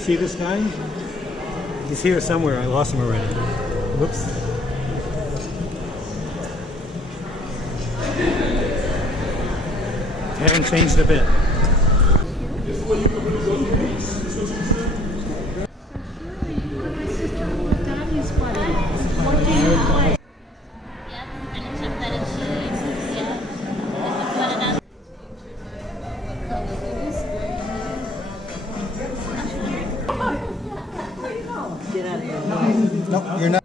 See this guy? He's here somewhere. I lost him already. Whoops. Haven't changed a bit. No, you're not.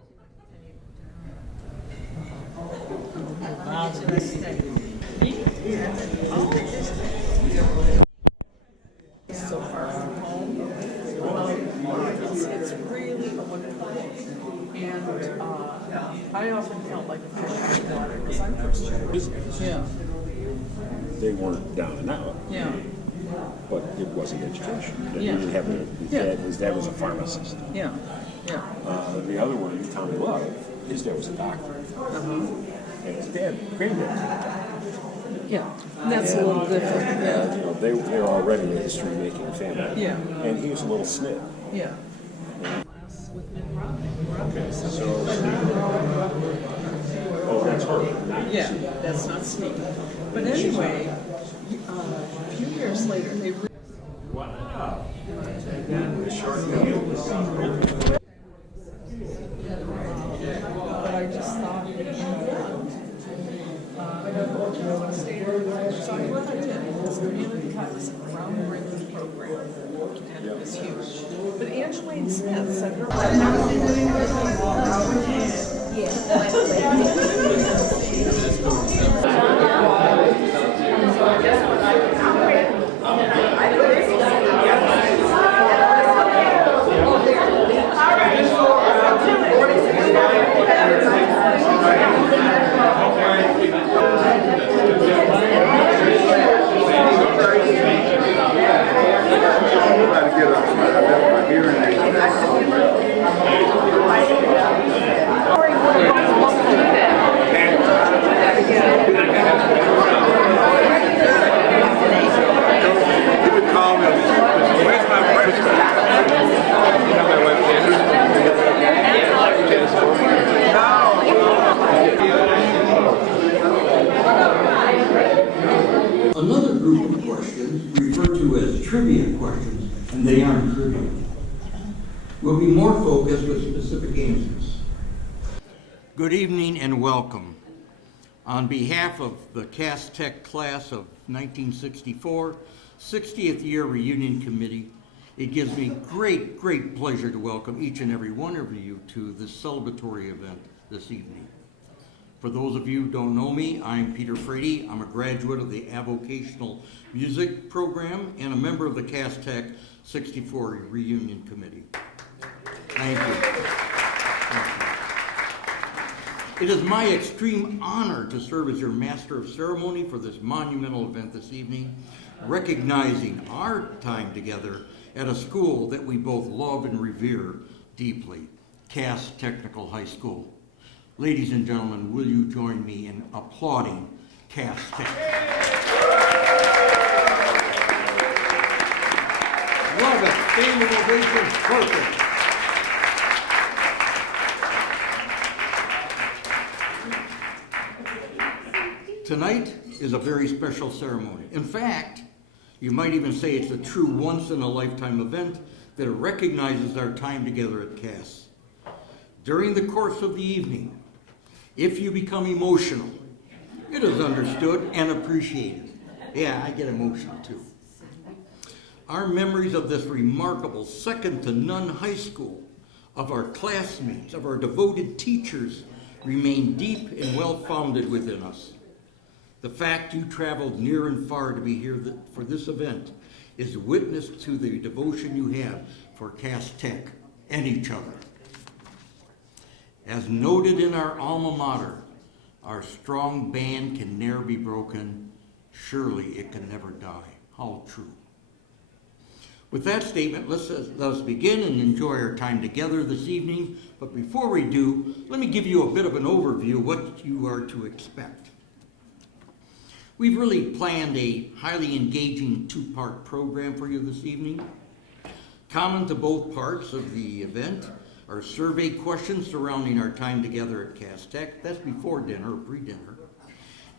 So far from home. It's really a wonderful day. And I often felt like a fish out of water because I'm first generation. Yeah. They weren't down and out, Yeah. but it wasn't education. He Yeah. didn't have his dad was a pharmacist. Yeah. Yeah. The other one, Tommy Love, his dad was a doctor. And his granddad was a doctor. Yeah. And that's a little different. Yeah. You know, they were already a history-making family. Yeah. And he was a little snip. Yeah. Okay, so... Oh, that's her. Yeah. That's not sneaky. But anyway, a few years later, they Wow. but I just thought, so I went and did this community college groundbreaking program, and it was huge. But Angeline Smith said her Another group of questions referred to as trivia questions, and they aren't trivia, will be more focused with specific answers. Good evening and welcome. On behalf of the Cass Tech class of 1964, 60th Year Reunion Committee, it gives me great pleasure to welcome each and every one of you to this celebratory event this evening. For those of you who don't know me, I'm Peter Frady. I'm a graduate of the Avocational Music Program and a member of the Cass Tech 64 Reunion Committee. Thank you. It is my extreme honor to serve as your Master of Ceremony for this monumental event this evening, recognizing our time together at a school that we both love and revere deeply, Cass Technical High School. Ladies and gentlemen, will you join me in applauding Cass Tech? Love it. Standing ovation. Perfect. Tonight is a very special ceremony. In fact, you might even say it's a true once-in-a-lifetime event that recognizes our time together at Cass. During the course of the evening, if you become emotional, it is understood and appreciated. Yeah, I get emotional too. Our memories of this remarkable second-to-none high school, of our classmates, of our devoted teachers, remain deep and well-founded within us. The fact you traveled near and far to be here for this event is witness to the devotion you have for Cass Tech and each other. As noted in our alma mater, our strong band can ne'er be broken, surely it can never die. How true. With that statement, let us begin and enjoy our time together this evening. But before we do, let me give you a bit of an overview of what you are to expect. We've really planned a highly engaging two-part program for you this evening. Common to both parts of the event are survey questions surrounding our time together at Cass Tech. That's before dinner or pre-dinner.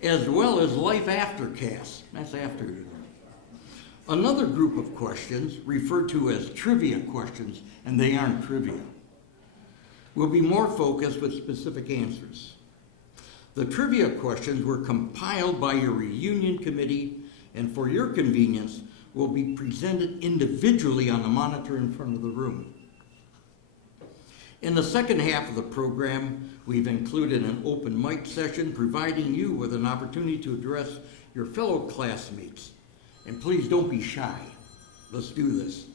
As well as life after Cass. That's after dinner. Another group of questions, referred to as trivia questions, and they aren't trivia, will be more focused with specific answers. The trivia questions were compiled by your reunion committee, and for your convenience, will be presented individually on the monitor in front of the room. In the second half of the program, we've included an open mic session, providing you with an opportunity to address your fellow classmates. And please don't be shy. Let's do this.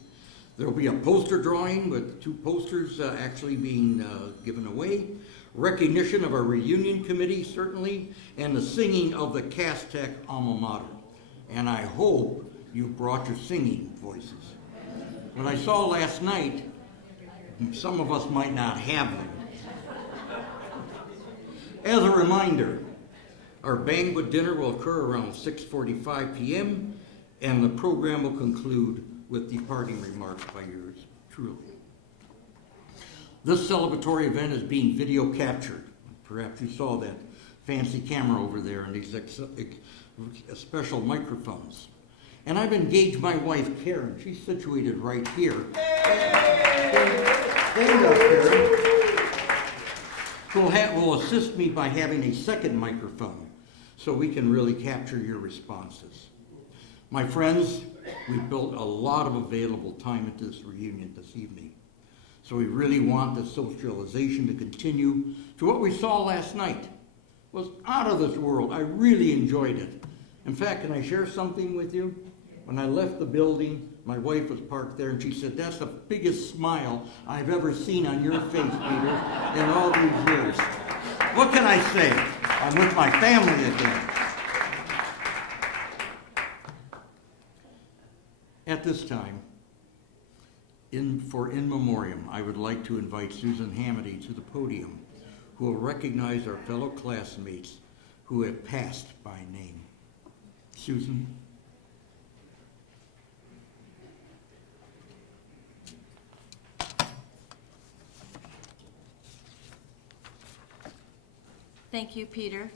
There will be a poster drawing with 2 posters actually being given away, recognition of our reunion committee, certainly, and the singing of the Cass Tech alma mater. And I hope you brought your singing voices. What I saw last night, some of us might not have them. As a reminder, our banquet dinner will occur around 6:45 p.m., and the program will conclude with departing remarks by yours truly. This celebratory event is being video captured. Perhaps you saw that fancy camera over there and these special microphones. And I've engaged my wife, Karen. She's situated right here. Stand up, Karen. Who will assist me by having a second microphone so we can really capture your responses. My friends, we've built a lot of available time at this reunion this evening. So we really want the socialization to continue to what we saw last night. It was out of this world. I really enjoyed it. In fact, can I share something with you? When I left the building, my wife was parked there, and she said, "That's the biggest smile I've ever seen on your face, Peter, in all these years." What can I say? I'm with my family again. At this time, in memoriam, I would like to invite Susan Hamady to the podium, who will recognize our fellow classmates who have passed by name. Susan. Thank you, Peter.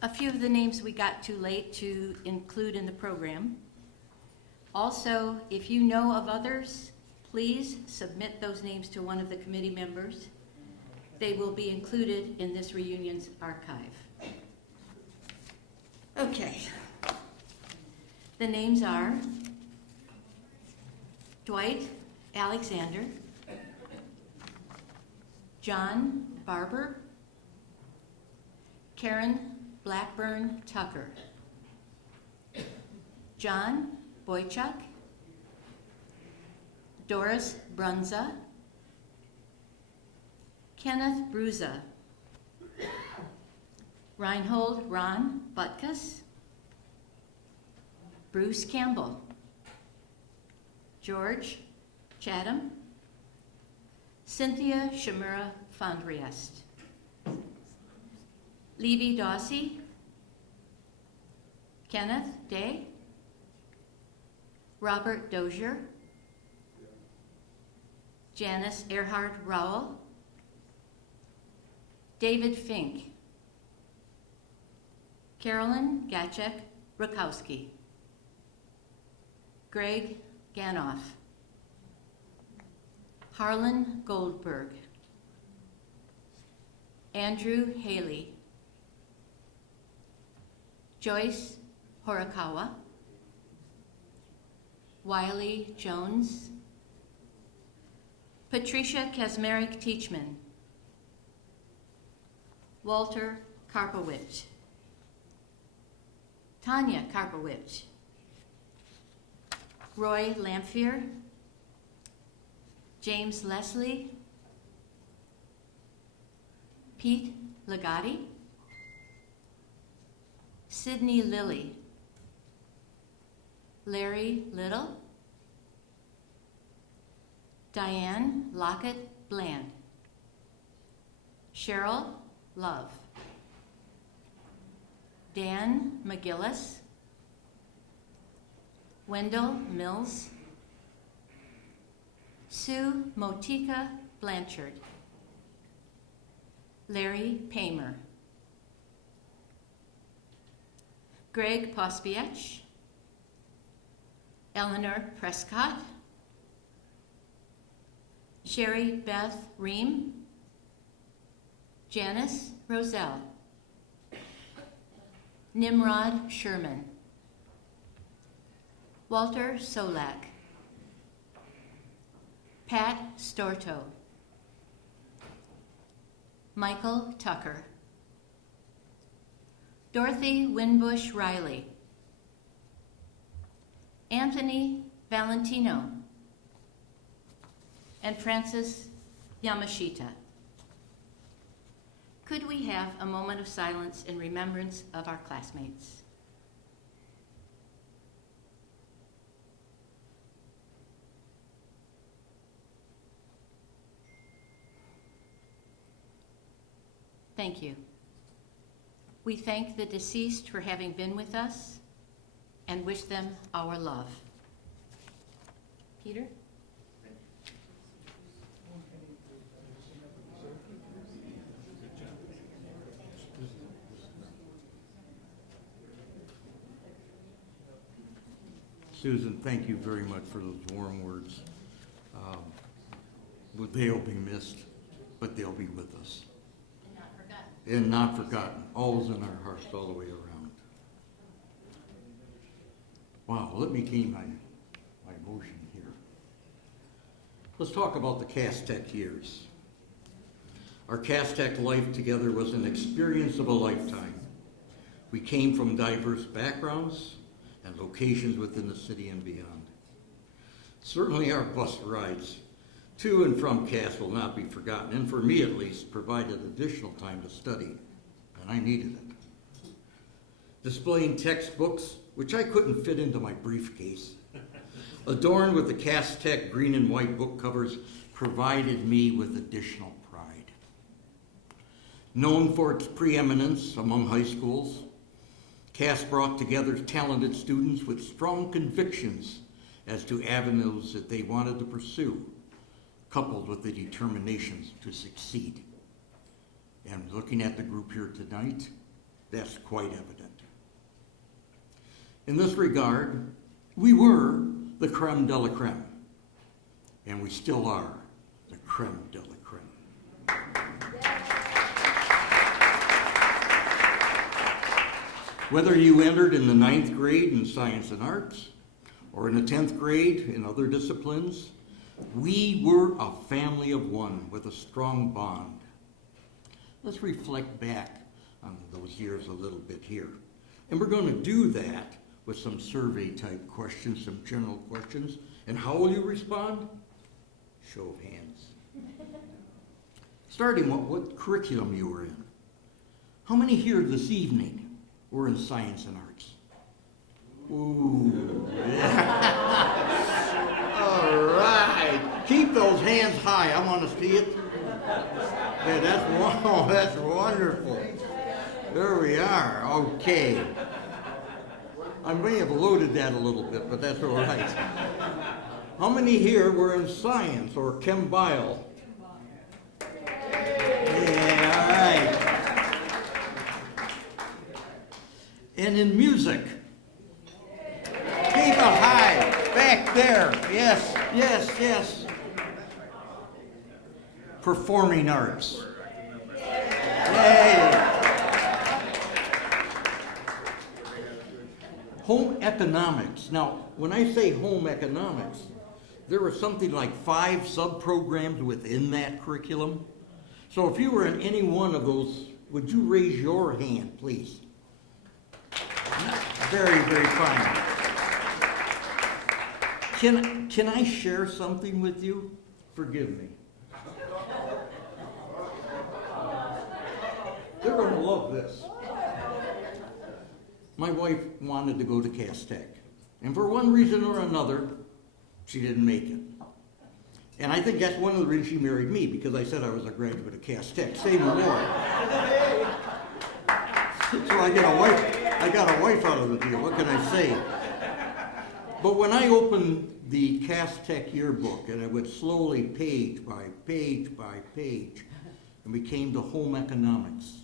A few of the names we got too late to include in the program. Also, if you know of others, please submit those names to one of the committee members. They will be included in this reunion's archive. Okay. The names are Dwight Alexander, John Barber, Karen Blackburn Tucker, John Boychuk, Doris Brunza, Kenneth Bruza, Reinhold Ron Butkus, Bruce Campbell, George Chatham, Cynthia Shamura Fondriest, Levy Dawsey, Kenneth Day, Robert Dozier, Janice Earhart Rowell, David Fink, Carolyn Gacek Rakowski, Greg Ganoff, Harlan Goldberg, Andrew Haley, Joyce Horikawa, Wiley Jones, Patricia Kazmarek Teachman, Walter Karpowicz, Tanya Karpowicz, Roy Lamphere, James Leslie, Pete Legatti, Sydney Lilly, Larry Little, Diane Lockett Bland, Cheryl Love, Dan McGillis, Wendell Mills, Sue Motika Blanchard, Larry Paymer, Greg Pospiech, Eleanor Prescott, Sherry Beth Ream, Janice Roselle, Nimrod Sherman, Walter Solak, Pat Storto, Michael Tucker, Dorothy Winbush Riley, Anthony Valentino, and Francis Yamashita. Could we have a moment of silence in remembrance of our classmates? Thank you. We thank the deceased for having been with us and wish them our love. Peter? Susan, thank you very much for those warm words. They'll be missed, but they'll be with us. And not forgotten. And not forgotten, always in our hearts all the way around. Wow, let me gain my motion here. Let's talk about the Cass Tech years. Our Cass Tech life together was an experience of a lifetime. We came from diverse backgrounds and locations within the city and beyond. Certainly our bus rides to and from Cass will not be forgotten, and for me at least, provided additional time to study, and I needed it. Displaying textbooks, which I couldn't fit into my briefcase, adorned with the Cass Tech green and white book covers, provided me with additional pride. Known for its preeminence among high schools, Cass brought together talented students with strong convictions as to avenues that they wanted to pursue, coupled with the determination to succeed. And looking at the group here tonight, that's quite evident. In this regard, we were the creme de la creme, and we still are the creme de la creme. Whether you entered in the 9th grade in science and arts, or in the 10th grade in other disciplines, we were a family of one with a strong bond. Let's reflect back on those years a little bit here. And we're going to do that with some survey type questions, some general questions. And how will you respond? Show of hands. Starting with what curriculum you were in. How many here this evening were in science and arts? Ooh, yeah. All right. Keep those hands high. I want to see it. Yeah, that's wonderful. There we are. Okay. I may have loaded that a little bit, but that's all right. How many here were in science or chem bio? Yeah, all right. And in music? Keep it high. Back there. Yes, yes, yes. Performing arts. Yay. Home economics. Now, when I say home economics, there were something like 5 sub-programs within that curriculum. So if you were in any one of those, would you raise your hand, please? Very, very fine. Can I share something with you? Forgive me. They're going to love this. My wife wanted to go to Cass Tech, and for one reason or another, she didn't make it. And I think that's one of the reasons she married me, because I said I was a graduate of Cass Tech. Say no more. So I got a wife out of the deal. What can I say? But when I opened the Cass Tech yearbook, and I went slowly page by page by page, and we came to home economics,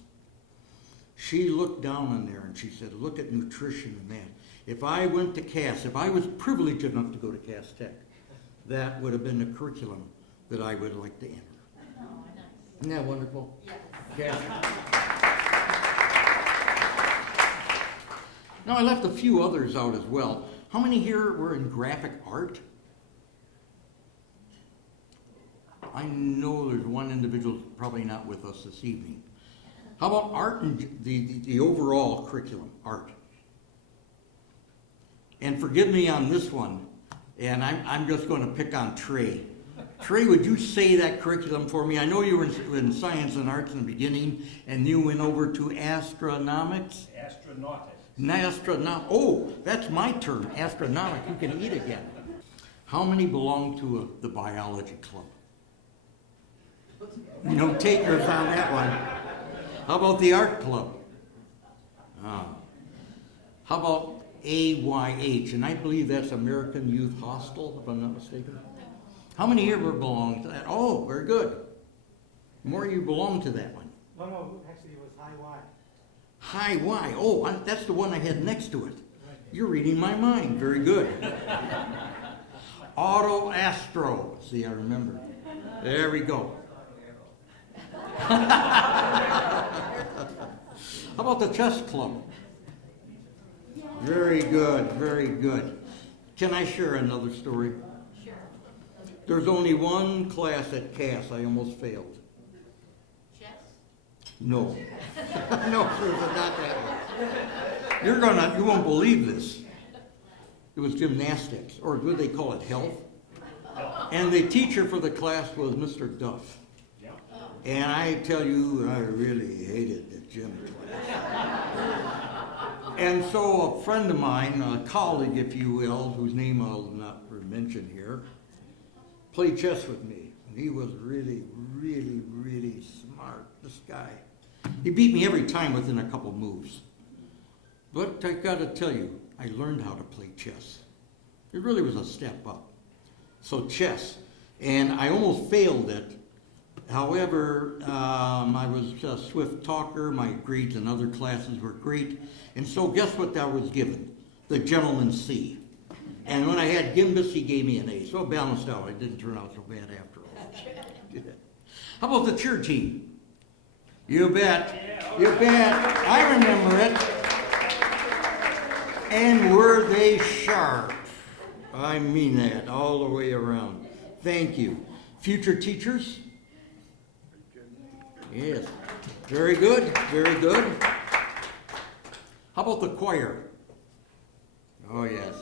she looked down on there and she said, look at nutrition and that. If I went to Cass, if I was privileged enough to go to Cass Tech, that would have been the curriculum that I would like to enter. Isn't that wonderful? Yes. Now, I left a few others out as well. How many here were in graphic art? I know there's one individual probably not with us this evening. How about art and the overall curriculum, art? And forgive me on this one, and I'm just going to pick on Trey. Trey, would you say that curriculum for me? I know you were in science and arts in the beginning, and you went over to astronomics? Oh, that's my term, astronomic. You can eat again. How many belong to the biology club? No takers on that one. How about the art club? How about AYH? And I believe that's American Youth Hostel, if I'm not mistaken. How many here belong to that? Oh, very good. More of you belong to that one. No, actually it was high Y. High Y. Oh, that's the one I had next to it. You're reading my mind. Very good. Auto Astro. See, I remember. There we go. How about the chess club? Very good, very good. Can I share another story? Sure. There's only one class at Cass I almost failed. Chess? No. No, sir, not that one. You won't believe this. It was gymnastics, or what they call it, health. And the teacher for the class was Mr. Duff. And I tell you, I really hated the gym class. And so a friend of mine, a colleague, if you will, whose name I'll not mention here, played chess with me. And he was really, really, really smart, this guy. He beat me every time within a couple moves. But I gotta tell you, I learned how to play chess. It really was a step up. So chess. And I almost failed it. However, I was a swift talker. My grades in other classes were great. And so guess what I was given? The gentleman's C. And when I had Gimbus, he gave me an A. So it balanced out. It didn't turn out so bad after all. How about the cheer team? You bet. You bet. I remember it. And were they sharp? I mean that all the way around. Thank you. Future teachers? Yes. Very good. Very good. How about the choir? Oh, yes.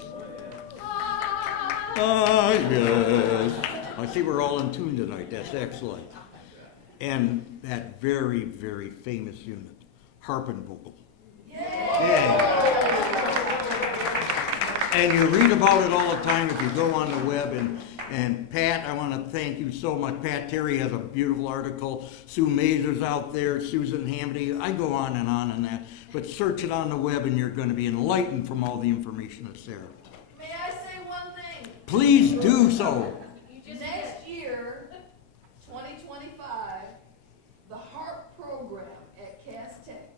Ah, yes. I see we're all in tune tonight. That's excellent. And that very, very famous unit, harp and vocal. Yeah. And you read about it all the time if you go on the web. And Pat, I want to thank you so much. Pat Terry has a beautiful article. Sue Mazur's out there. Susan Hamady. I go on and that. But search it on the web and you're going to be enlightened from all the information that's there. May I say one thing? Please do so. Next year, 2025, the HARP program at Cass Tech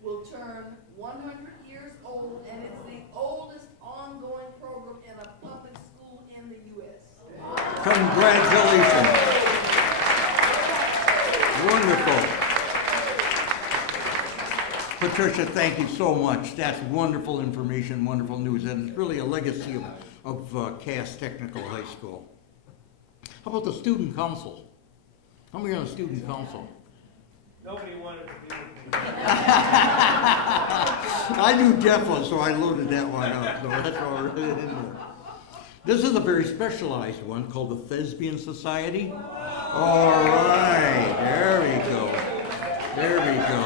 will turn 100 years old, and it's the oldest ongoing program in a public school in the U.S. Congratulations. Wonderful. Patricia, thank you so much. That's wonderful information, wonderful news, and it's really a legacy of Cass Technical High School. How about the student council? How many are on the student council? Nobody wanted to be with me. I knew Jeff was, so I loaded that one up. So that's already in there. This is a very specialized one called the Thespian Society. All right, there we go. There we go.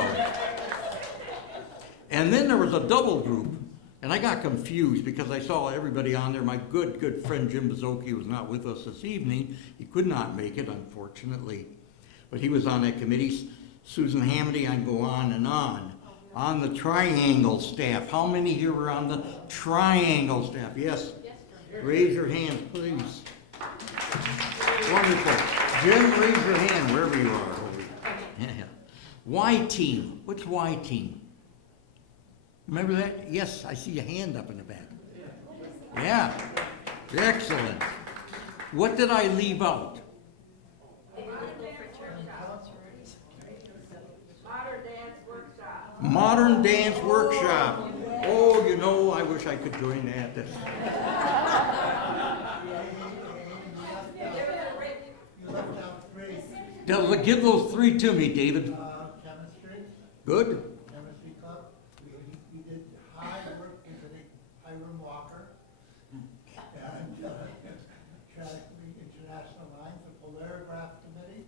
And then there was a double group, and I got confused because I saw everybody on there. My good friend Jim Bazzoki was not with us this evening. He could not make it, unfortunately. But he was on that committee. Susan Hamady, I go on and on. On the triangle staff. How many here were on the triangle staff? Yes? Yes. Raise your hands, please. Wonderful. Jim, raise your hand wherever you are. Yeah. Y team. What's Y team? Remember that? Yes, I see a hand up in the back. Yeah. Excellent. What did I leave out? Modern Dance Workshop. Oh, you know, I wish I could join that. You left out three. Give those three to me, David. Chemistry, Good. chemistry club. We did high work visiting Hiram Walker. And International Lines, the Polarograph Committee.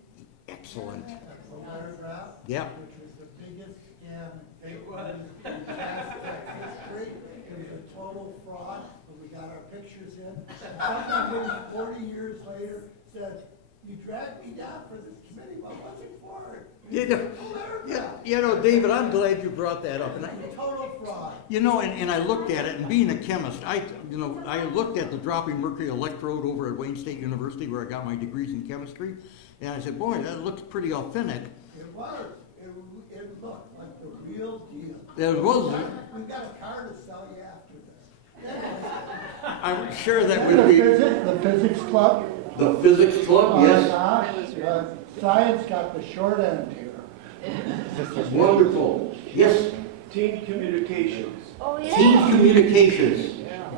Excellent. The Polarograph. Yeah. Which was the biggest scam in fake news in Aztec history. It was a total fraud, but we got our pictures in. And somebody 40 years later said, "You dragged me down for this committee, what was it for?" You know, David, I'm glad you brought that up. And Total fraud. you know, and I looked at it, and being a chemist, I looked at the dropping mercury electrode over at Wayne State University where I got my degrees in chemistry, and I said, boy, that looks pretty authentic. It was. It looked like the real deal. It was. We've got a car to sell you after this. I'm sure that would be The physics club. the physics club. Yes. Science got the short end here. Wonderful. Yes. Team communications. Team communications.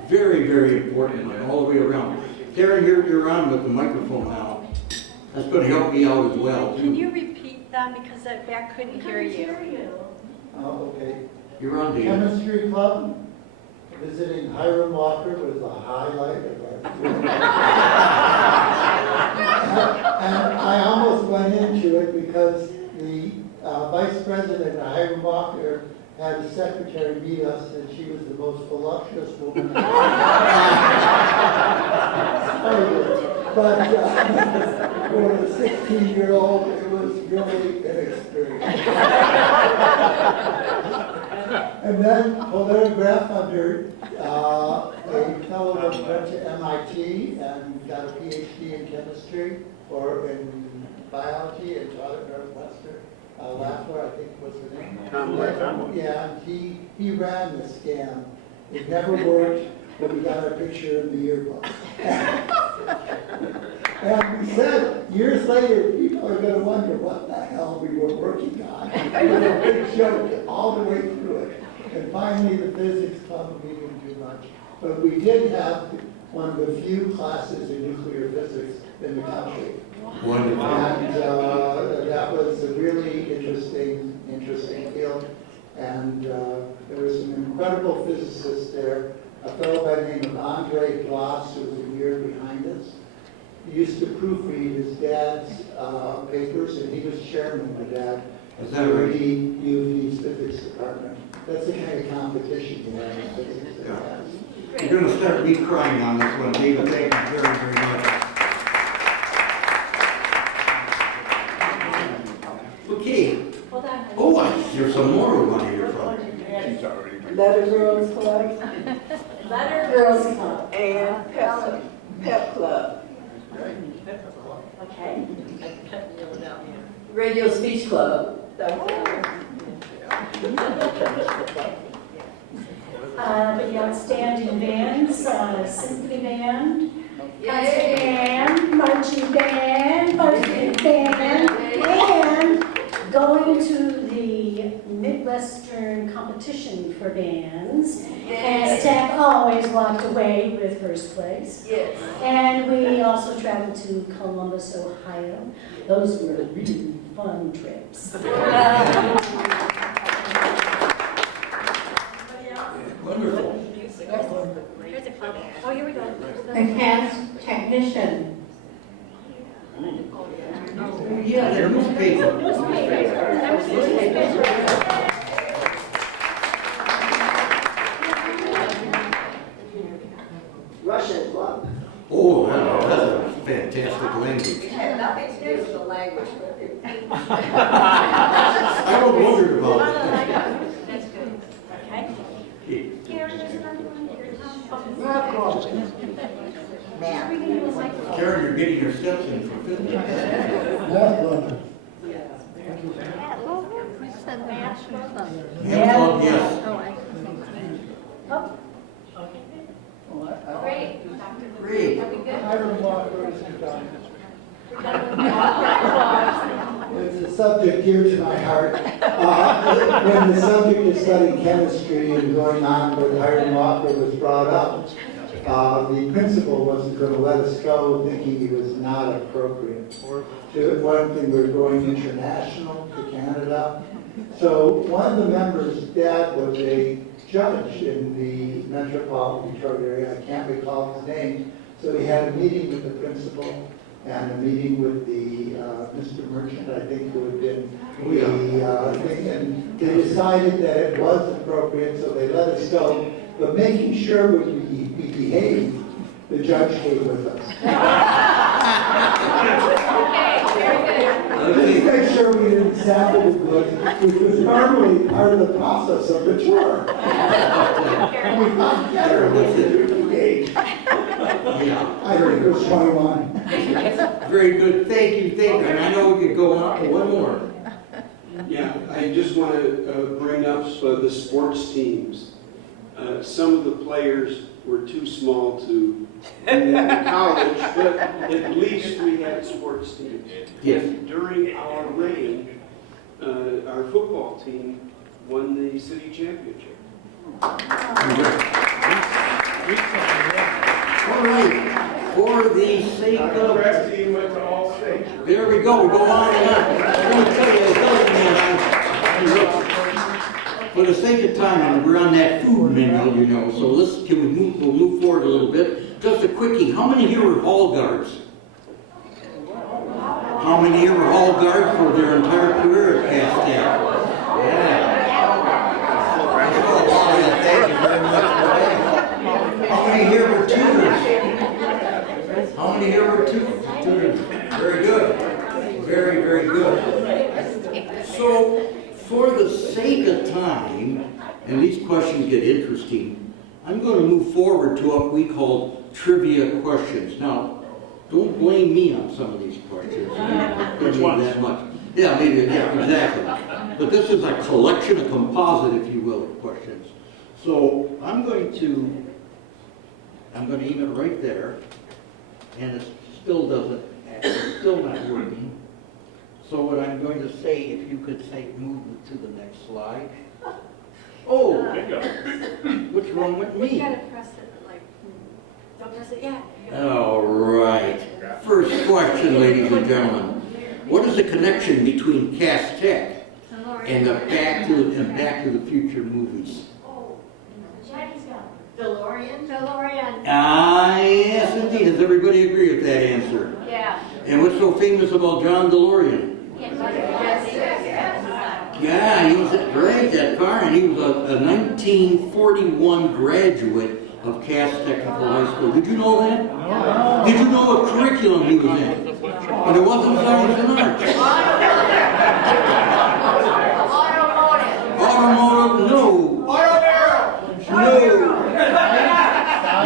Very, very important all the way around. Karen, you're on with the microphone now. That's going to help me out as well, too. Can you repeat that because that back couldn't hear you? Oh, okay. You're on, David. Chemistry club, visiting Hiram Walker was a highlight of our trip. And I almost went into it because the vice president, Hiram Walker, had a secretary meet us, and she was the most voluptuous woman. But for a 16-year-old, it was really an experience. And then Polarograph under a fellow that went to MIT and got a PhD in chemistry or in biology and taught at Northwestern. Lafleur, I think was the name. Tom Lafleur. Yeah, and he ran the scam. It never worked, but we got our picture in the yearbook. And we said, years later, people are going to wonder what the hell we were working on. It was a big joke all the way through it. And finally, the physics club, we didn't do much. But we did have one of the few classes in nuclear physics in the country. Wonderful. And that was a really interesting field. And there were some incredible physicists there. A fellow by the name of Andre Glass, who was a year behind us. He used to proofread his dad's papers, and he was chairman of that. Is that right? UV's physics department. That's the kind of competition you have in physics. Yeah. You're going to start me crying on this one, David. Thank you very, very much. Okay. Hold on. Oh, there's some more we want to hear from. She's already. Letter Girls Club Letter Girls Club and Pep Club. Okay. Radio Speech Club. The outstanding bands, symphony band, concert band, marching band, varsity band, and going to the Midwestern competition for bands. And staff always walked away with first place. Yes. And we also traveled to Columbus, Ohio. Those were really fun trips. Wonderful. Here's a club. Oh, here we go. The cast technician. Yeah, they're newspaper. Russian Club. Oh, that's a fantastic language. It had nothing to do with the language, but it. I don't wonder about it. That's good. Okay. Karen, there's another one here. Rock Karen, you're getting your steps in for fitness. Math club, yes. Great. It's a subject dear to my heart. When the subject of studying chemistry and going on with Hiram Walker was brought up, the principal wasn't going to let us go, thinking he was not appropriate. One thing, we were going international to Canada. So one of the members' dad was a judge in the metropolitan Detroit area. I can't recall his name. So he had a meeting with the principal and a meeting with the Mr. Merchant, I think, who had been the thing. And they decided that it was appropriate, so they let us go. But making sure we behaved, the judge came with us. Just to make sure we didn't sample the goods, which was normally part of the process of the tour. And we got better with it. Yeah. I think it was 21. Very good. Thank you. And I know we could go on to one more. Yeah, I just want to bring up the sports teams. Some of the players were too small to be in college, but at least we had sports teams. Yes. During our reign, our football team won the city championship. All right. For the sake Our of... track team went to all states. There we go. We go on and on. I'm going to tell you, it doesn't matter. For the sake of time, and we're on that food menu, you know, so we'll move forward a little bit. Just a quickie. How many here were hall guards? How many here were hall guards for their entire career at Cass Tech? Yeah. Thank you very much. How many here were tutors? How many here were tutors? Very good. Very, very good. So, for the sake of time, and these questions get interesting, I'm going to move forward to what we call trivia questions. Now, don't blame me on some of these questions. Which ones? That much. Yeah, maybe, yeah, exactly. But this is a collection, a composite, if you will, of questions. So I'm going to aim it right there, and it still doesn't, it's still not working. So what I'm going to say, if you could say, move to the next slide. Oh, what's wrong with me? You gotta press it, like, don't press it yet. All right. First question, ladies and gentlemen. What is the connection between Cass Tech and the Back to the Future movies? Oh, Jackie's got DeLorean. DeLorean. Ah, yes, indeed. Does everybody agree with that answer? Yeah. And what's so famous about John DeLorean? Yeah, he was great, that car, and he was a 1941 graduate of Cass Technical High School. Did you know that? No. Did you know what curriculum he was in? And it wasn't science and arts. Automotive, no.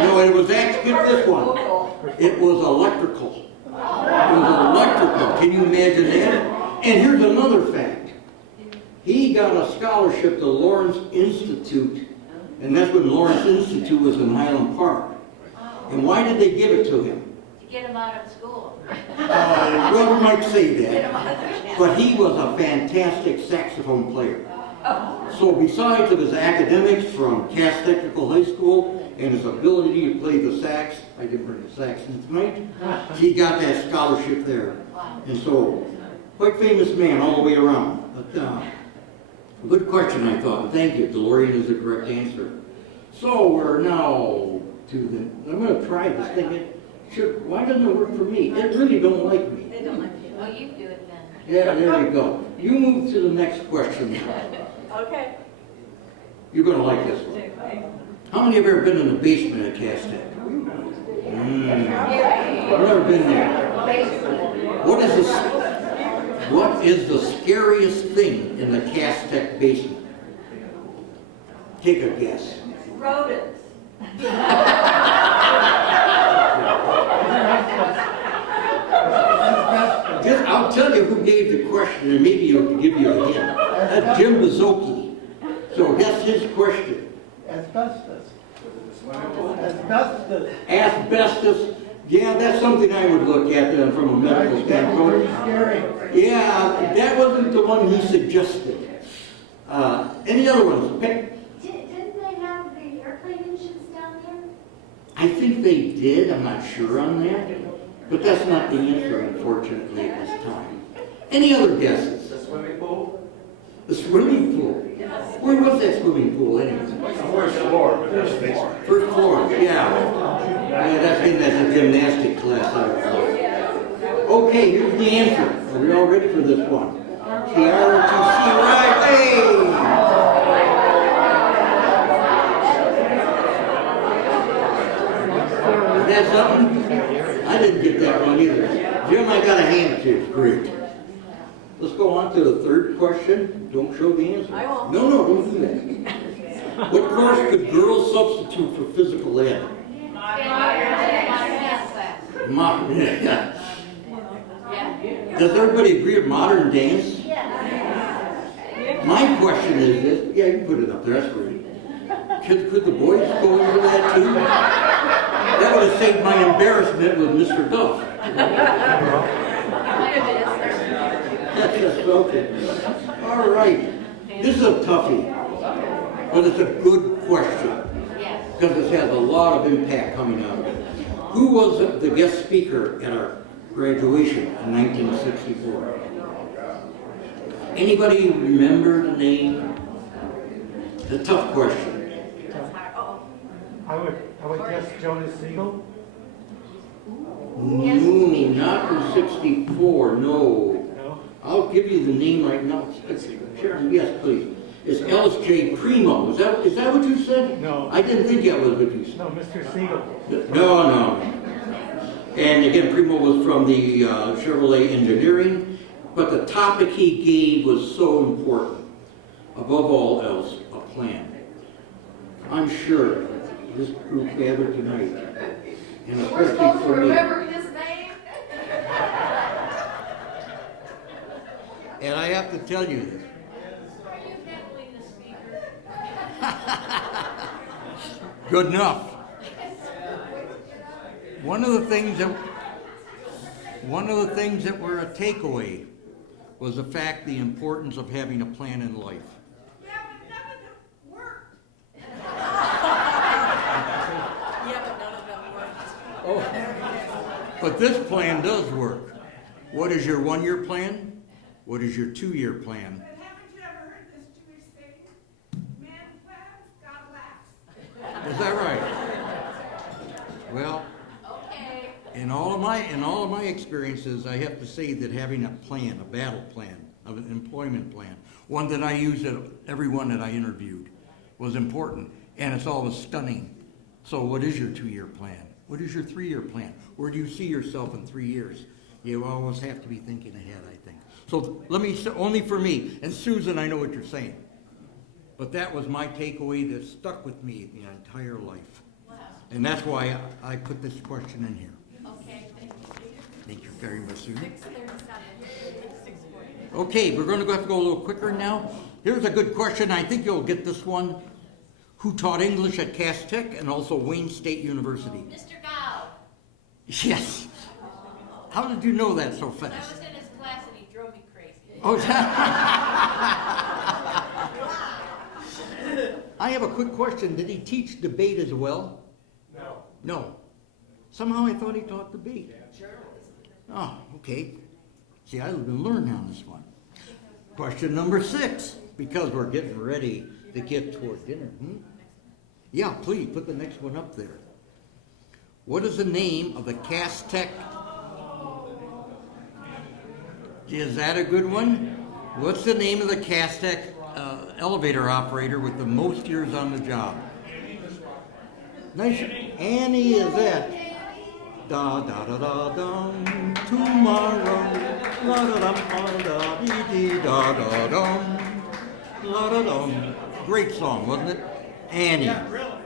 No, it was actually, get this one. It was electrical. It was electrical. Can you imagine that? And here's another fact. He got a scholarship to Lawrence Institute, and that's when Lawrence Institute was in Highland Park. And why did they give it to him? To get him out of school. Well, we might say that. But he was a fantastic saxophone player. So besides of his academics from Cass Technical High School and his ability to play the sax, I didn't bring the sax in tonight, he got that scholarship there. And so, quite famous man all the way around. But, good question, I thought. Thank you. DeLorean is the correct answer. So we're now to the... I'm going to try this thing. Why doesn't it work for me? It really don't like me. They don't like you. Well, you do it then. Yeah, there you go. You move to the next question. Okay. You're going to like this one. How many have ever been in the basement at Cass Tech? I've never been there. What is the scariest thing in the Cass Tech basement? Take a guess. Rodents. Just, I'll tell you who gave the question, and maybe it'll give you a hint. That's Jim Bazzoki. So that's his question. Asbestos. Asbestos. Asbestos. Yeah, that's something I would look at from a medical That's standpoint. pretty scary. Yeah, that wasn't the one he suggested. Any other ones? Didn't they have the airplane engines down there? I think they did. I'm not sure on that. But that's not the answer, unfortunately, at this time. Any other guesses? The swimming pool? The swimming pool. Where was that swimming pool anyway? First floor, but that's basement. First floor, yeah. Yeah, that's in a gymnastic class, I would say. Okay, here's the answer. Are we all ready for this one? The ROTC ride. Hey! Is that something? I didn't get that one either. Jim, I got a hand to you. Great. Let's go on to the third question. Don't show the answer. I won't. No, don't do that. What course could girls substitute for physical ed? Modern, yeah. Does everybody agree with modern dance? My question is this. Yeah, you can put it up there. That's great. Could the boys go into that too? That would have saved my embarrassment with Mr. Duff. That's just okay. All right. This is a toughie, but it's a good question because it has a lot of impact coming out of it. Who was the guest speaker at our graduation in 1964? Anybody remember the name? It's a tough question. I would guess Jonas Siegel. No, not from 64, no. No. I'll give you the name right now. Sharon, yes, please. It's Ellis J. Primo. Is that what you said? No. I didn't think that was what you said. No, Mr. Siegel. No. And again, Primo was from the Chevrolet Engineering, but the topic he gave was so important. Above all else, a plan. I'm sure this group gathered tonight, and We're especially supposed to for me. remember his name? And I have to tell you this. Are you definitely the speaker? Good enough. One of the things that were a takeaway was the importance of having a plan in life. Yeah, but none of them worked. Yeah, but none of them worked. Oh. But this plan does work. What is your 1-year plan? What is your 2-year plan? But haven't you ever heard this Jewish saying? Man plans, God laughs. Is that right? Well, Okay. in all of my experiences, I have to say that having a plan, a battle plan, an employment plan, one that I used at everyone that I interviewed, was important, and it's always stunning. So what is your 2-year plan? What is your 3-year plan? Where do you see yourself in 3 years? You always have to be thinking ahead, I think. So let me say, only for me, and Susan, I know what you're saying, but that was my takeaway that stuck with me the entire life. And that's why I put this question in here. Okay, thank you. Thank you very much, Susan. 6:37, 6:40. Okay, we're going to have to go a little quicker now. Here's a good question. I think you'll get this one. Who taught English at Cass Tech and also Wayne State University? Mr. Gao. Yes. How did you know that so I fast? was in his class and he drove me crazy. Oh, I have a quick question. Did he teach debate as well? No. Somehow I thought he taught debate. Oh, okay. See, I learned on this one. Question number 6, because we're getting ready to get toward dinner. Yeah, please, put the next one up there. What is the name of the Cass Tech? Is that a good one? What's the name of the Cass Tech elevator operator with the most years on the job? Nice. Annie is that. Da da da da dum. Tomorrow. La da dum da dee dee da da dum. La da dum. Great song, wasn't it? Annie. Yeah, really.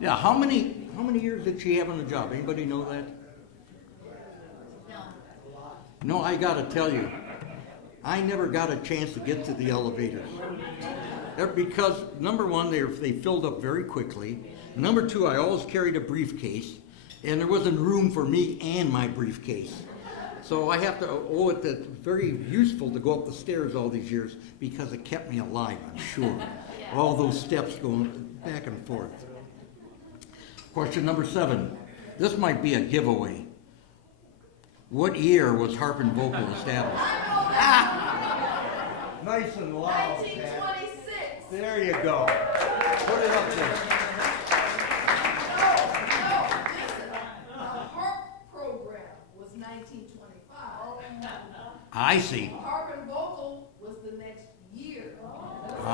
Yeah. How many years did she have on the job? Anybody know that? No, I gotta tell you, I never got a chance to get to the elevators. Because, number one, they filled up very quickly. Number two, I always carried a briefcase, and there wasn't room for me and my briefcase. So I have to owe it that very useful to go up the stairs all these years because it kept me alive, I'm sure. All those steps going back and forth. Question number 7. This might be a giveaway. What year was Harp and Vocal established? Nice and loud. 1926. There you go. Put it up there. Listen, the harp program was 1925. I see. Harp and vocal was the next year. I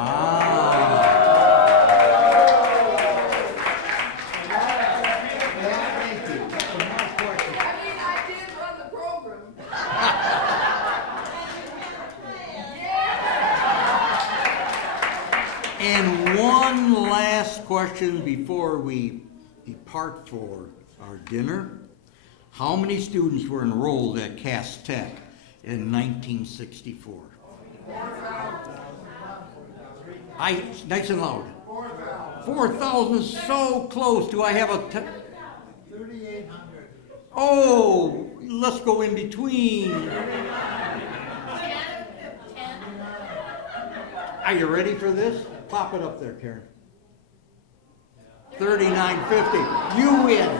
mean, I did run the program. And one last question before we depart for our dinner. How many students were enrolled at Cass Tech in 1964? Nice and loud. 4,000 is so close. Do I have a 3,800. Oh, let's go in between. Are you ready for this? Pop it up there, Karen. 39.50. You win.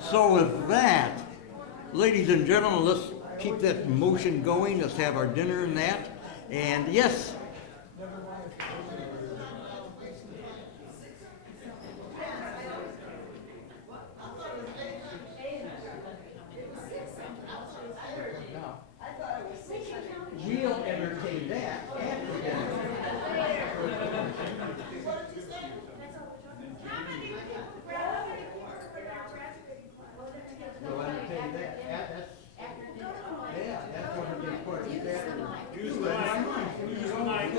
So with that, ladies and gentlemen, let's keep that motion going. Let's have our dinner and that. And yes. We'll entertain that after dinner. We'll entertain that. Yeah, that's one of the questions after. Use the mic.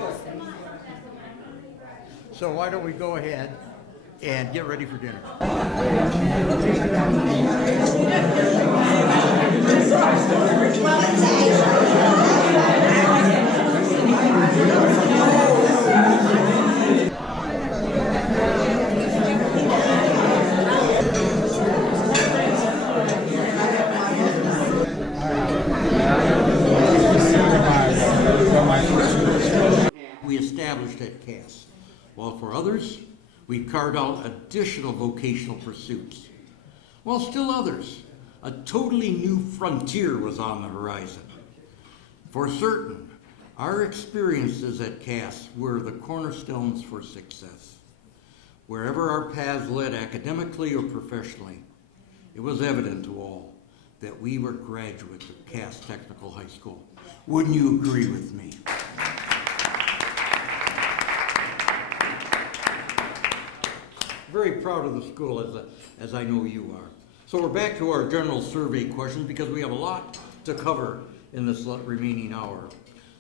So why don't we go ahead and get ready for dinner? We established at Cass. While for others, we carved out additional vocational pursuits. While still others, a totally new frontier was on the horizon. For certain, our experiences at Cass were the cornerstones for success. Wherever our paths led academically or professionally, it was evident to all that we were graduates of Cass Technical High School. Wouldn't you agree with me? Very proud of the school, as I know you are. So we're back to our general survey questions because we have a lot to cover in this remaining hour.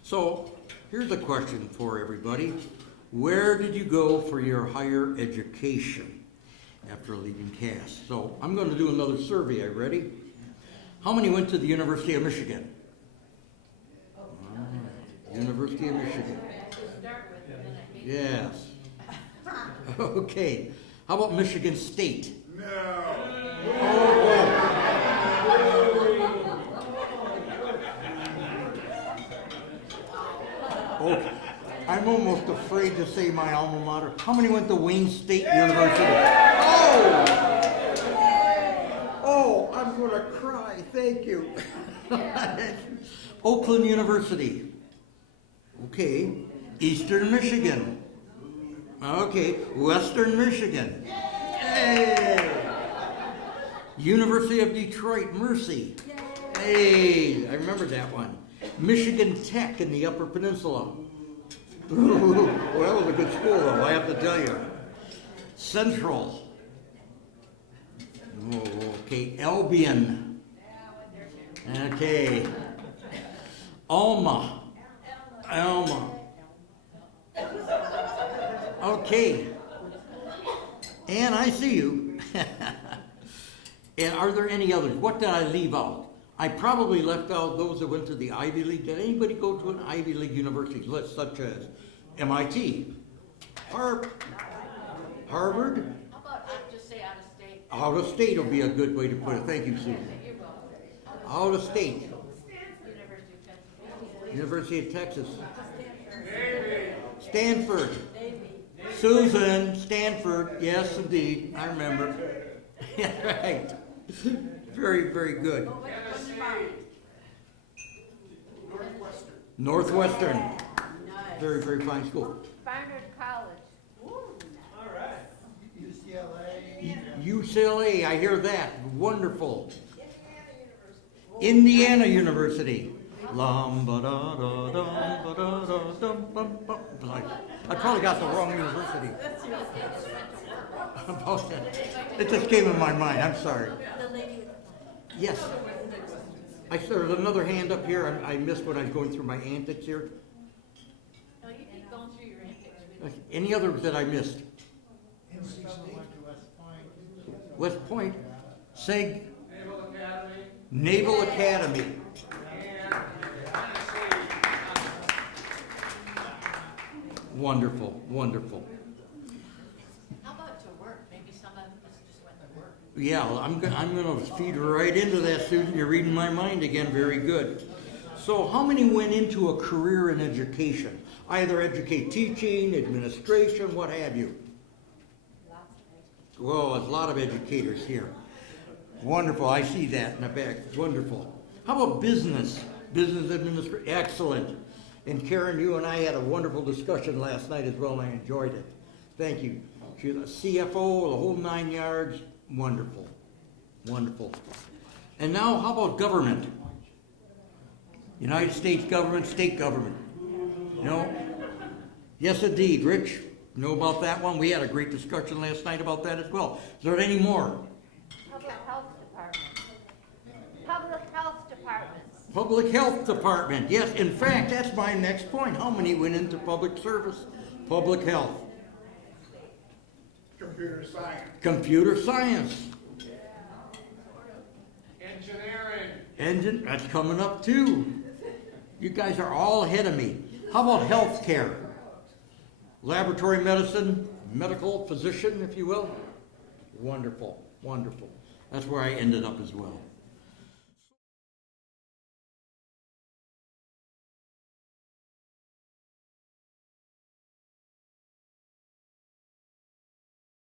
So here's a question for everybody. Where did you go for your higher education after leaving Cass? So I'm going to do another survey. Are you ready? How many went to the University of Michigan? University of Michigan. Yes. Okay. How about Michigan State? No. Okay. I'm almost afraid to say my alma mater. How many went to Wayne State University? Oh, I'm going to cry. Thank you. Oakland University. Okay. Eastern Michigan. Okay. Western Michigan. Hey. University of Detroit, Mercy. Hey, I remember that one. Michigan Tech in the Upper Peninsula. Well, that was a good school, though, I have to tell you. Central. Oh, okay, Albion. Okay. Alma. Okay. And I see you. And are there any others? What did I leave out? I probably left out those that went to the Ivy League. Did anybody go to an Ivy League university, such as MIT, Harvard? How about I just say out of state? Out of state will be a good way to put it. Thank you, Susan. You're welcome. Out of state. University of Texas. University of Texas. Stanford. Susan, Stanford. Yes, indeed. I remember. Yeah, right. Very, very good. Northwestern. Very, very fine school. Barnard College. UCLA, I hear that. Wonderful. Indiana University. Lum, ba, da, da, dum, ba, da, da, dum, bum, bum. I probably got the wrong university. It just came in my mind. I'm sorry. Yes. There's another hand up here. I missed when I was going through my antics here. No, you keep going through your antics. Any others that I missed? West Point. SEG. Naval Academy. Wonderful, wonderful. How about to work? Maybe some of us just went to work. Yeah, well, I'm going to feed right into that, Susan. You're reading my mind again. Very good. So how many went into a career in education? Either educate teaching, administration, what have you? Well, there's a lot of educators here. Wonderful. I see that in the back. Wonderful. How about business? Business administration. Excellent. And Karen, you and I had a wonderful discussion last night as well, and I enjoyed it. Thank you. She's a CFO, the whole 9 yards. Wonderful. Wonderful. And now, how about government? United States government, state government. No? Yes, indeed. Rich, you know about that one? We had a great discussion last night about that as well. Is there any more? Public Health Department. Public Health Departments. Public Health Department. Yes, in fact, that's my next point. How many went into public service? Public health. Computer science. Computer science. Engineering. That's coming up too. You guys are all ahead of me. How about health care? Laboratory medicine, medical physician, if you will. Wonderful, wonderful. That's where I ended up as well.